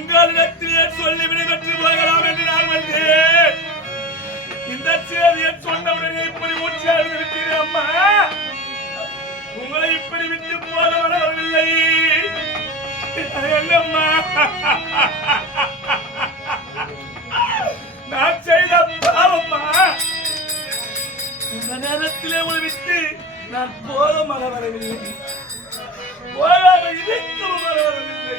உங்களிடத்திலே சொல்லி விடைபெற்று போகலாம் என்று நான் வந்தேன். இந்த செய்தியை சொன்னவுடனே இப்படி உற்சாகம் இருக்கிறேன் அம்மா. உங்களை இப்படி விட்டு போக வரவில்லை என்னம்மா நான் செய்த பாவம்மா இந்த நேரத்திலே உங்களை விட்டு நான் போக மர வரவில்லை போகாம இதைக்கும் வர வரவில்லை